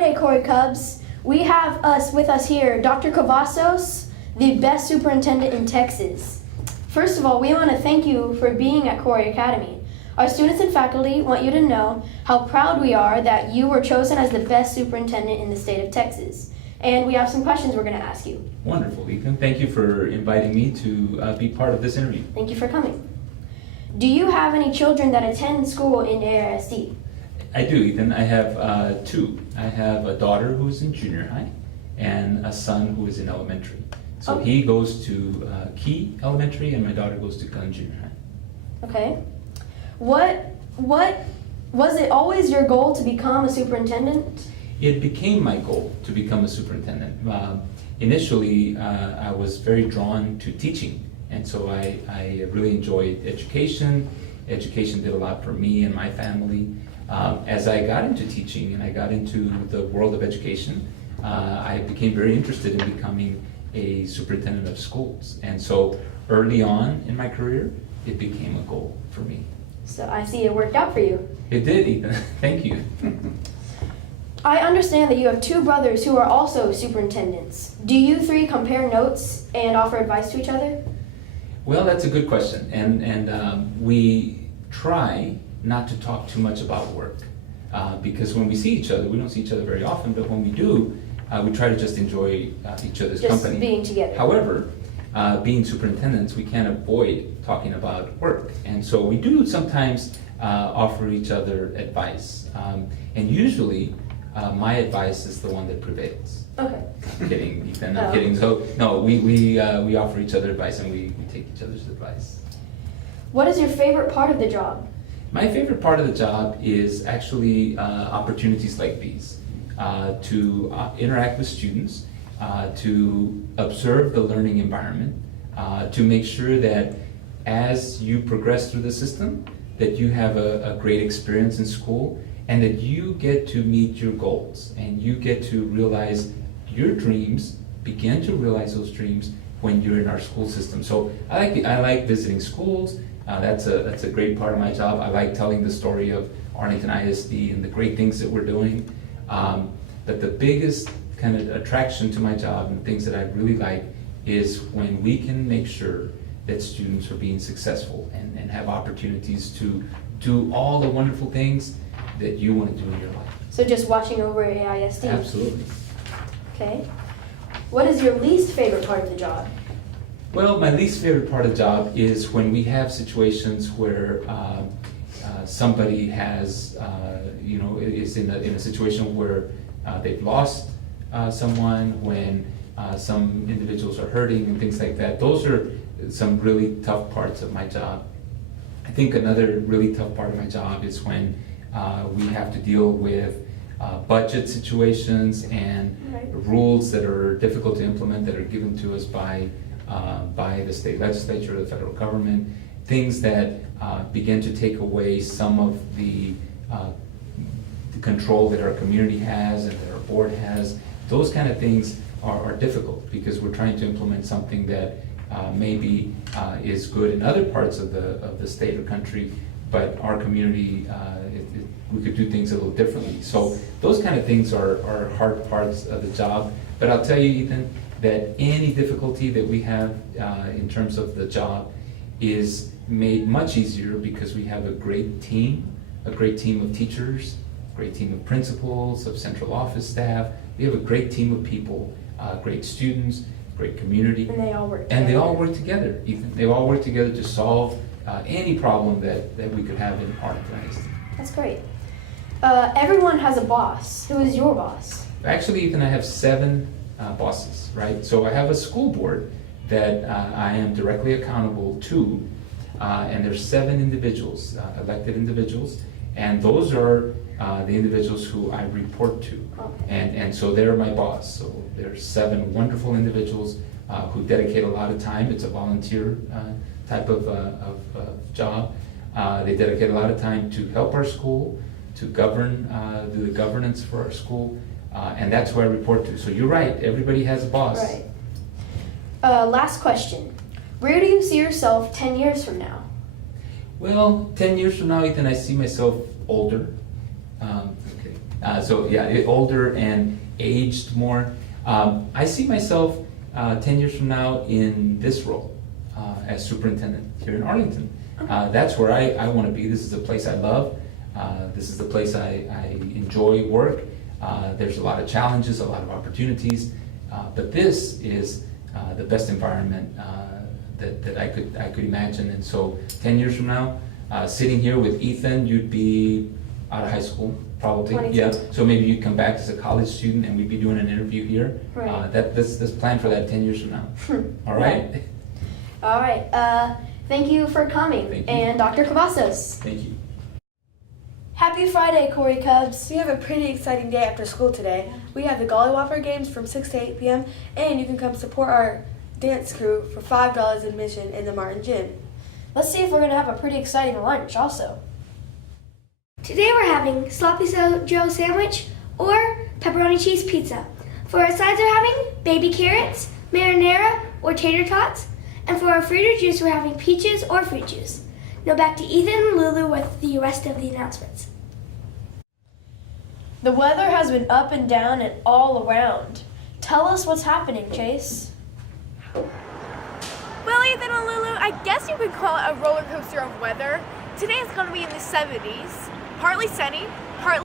Friday, Corey Cubs. We have with us here Dr. Cavazos, the best superintendent in Texas. First of all, we want to thank you for being at Corey Academy. Our students and faculty want you to know how proud we are that you were chosen as the best superintendent in the state of Texas. And we have some questions we're going to ask you. Wonderful, Ethan. Thank you for inviting me to be part of this interview. Thank you for coming. Do you have any children that attend school in AISD? I do, Ethan. I have two. I have a daughter who's in junior high and a son who is in elementary. So Okay. he goes to Key Elementary and my daughter goes to Gunn Junior High. Okay. What was it always your goal to become a superintendent? It became my goal to become a superintendent. Initially, I was very drawn to teaching, and so I really enjoyed education. Education did a lot for me and my family. As I got into teaching and I got into the world of education, I became very interested in becoming a superintendent of schools. And so early on in my career, it became a goal for me. So I see it worked out for you. It did, Ethan. Thank you. I understand that you have two brothers who are also superintendents. Do you three compare notes and offer advice to each other? Well, that's a good question. And we try not to talk too much about work. Because when we see each other, we don't see each other very often, but when we do, we try to just enjoy each other's company. Just being together. However, being superintendents, we can't avoid talking about work. And so we do sometimes offer each other advice. And usually, my advice is the one that prevails. Okay. I'm kidding, Ethan, I'm Oh. kidding. So, no, we offer each other advice and we take each other's advice. What is your favorite part of the job? My favorite part of the job is actually opportunities like these. To interact with students, to observe the learning environment, to make sure that as you progress through the system, that you have a great experience in school and that you get to meet your goals and you get to realize your dreams, begin to realize those dreams when you're in our school system. So I like visiting schools. That's a great part of my job. I like telling the story of Arlington ISD and the great things that we're doing. But the biggest kind of attraction to my job and things that I really like is when we can make sure that students are being successful and have opportunities to do all the wonderful things that you want to do in your life. So just watching over AISD? Absolutely. Okay. What is your least favorite part of the job? Well, my least favorite part of the job is when we have situations where somebody has, is in a situation where they've lost someone, when some individuals are hurting and things like that. Those are some really tough parts of my job. I think another really tough part of my job is when we have to deal with budget situations and Right. rules that are difficult to implement that are given to us by the state legislature or the federal government, things that begin to take away some of the control that our community has and that our board has. Those kind of things are difficult because we're trying to implement something that maybe is good in other parts of the state or country, but our community, we could do things a little differently. So those kind of things are hard parts of the job. But I'll tell you, Ethan, that any difficulty that we have in terms of the job is made much easier because we have a great team of teachers, a great team of principals, of central office staff. We have a great team of people, great students, great community. And they all work together. And they all work together, Ethan. They all work together to solve any problem that we could have in Arlington ISD. That's great. Everyone has a boss. Who is your boss? Actually, Ethan, I have 7 bosses, right? So I have a school board that I am directly accountable to, and there's 7 individuals, elected individuals, and those are the individuals who I report to. Okay. And so they're my boss. So there's 7 wonderful individuals who dedicate a lot of time. It's a volunteer type of job. They dedicate a lot of time to help our school, to govern, do the governance for our school, and that's who I report to. So you're right, everybody has a boss. Right. Last question. Where do you see yourself 10 years from now? Well, 10 years from now, Ethan, I see myself older. Okay. So yeah, older and aged more. I see myself 10 years from now in this role as superintendent here in Arlington. That's where I want to be. This is a place I love. This is the place I enjoy work. There's a lot of challenges, a lot of opportunities, but this is the best environment that I could imagine. And so 10 years from now, sitting here with Ethan, you'd be out of high school, probably. 22. Yeah. So maybe you'd come back as a college student and we'd be doing an interview here. Right. That's planned for that 10 years from now. All right? All right. Thank you for coming. Thank you. And Dr. Cavazos. Thank you. Happy Friday, Corey Cubs. We have a pretty exciting day after school today. We have the Gollywhopper games from 6 to 8 p.m. and you can come support our dance crew for $5 admission in the Martin Gym. Let's see if we're going to have a pretty exciting lunch also. Today we're having sloppy Joe sandwich or pepperoni cheese pizza. For our sides we're having baby carrots, marinara, or tater tots. And for our fruit or juice we're having peaches or fruit juice. Now back to Ethan and Lulu with the rest of the announcements. The weather has been up and down and all around. Tell us what's happening, Chase. Well, Ethan and Lulu, I guess you could call it a roller coaster of weather. Today is going to be in the 70s, partly sunny,